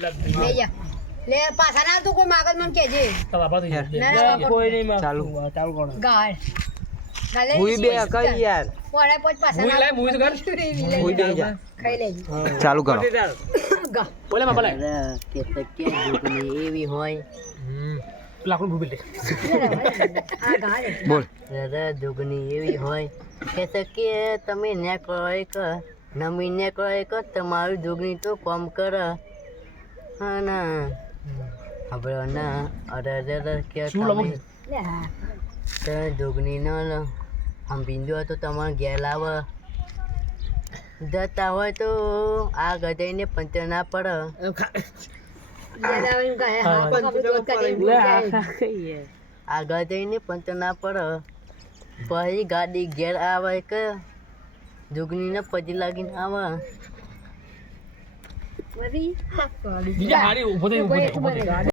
લે જા. લે પાછા ના તું કોઈ માગત મને કેજે કોઈ નહીં માં ચાલુ. કર. લેજે ચાલુ. કરો. એવી હોય. લાકડું ભૂબી લે બોલ. દાદા જોગની એવી હોય. કે તકે તમે ને કહે કે નમી ને એક તમારી તમારું જોગની તો કોમ કર. હા ના હવે ના અરે અરે કે તમે તો જોગની ન આમ ભીંજો તો તમારે ઘેર લાવે જતા હોય તો આ ગધાઈને પંચર ના પડે. આગળ જઈને પંચર ના પડે પછી ગાડી ઘેર આવે કે જોગણીને પછી લાગીને આવે? બીજા હારી ઊભો થઈ ઊભો થઈ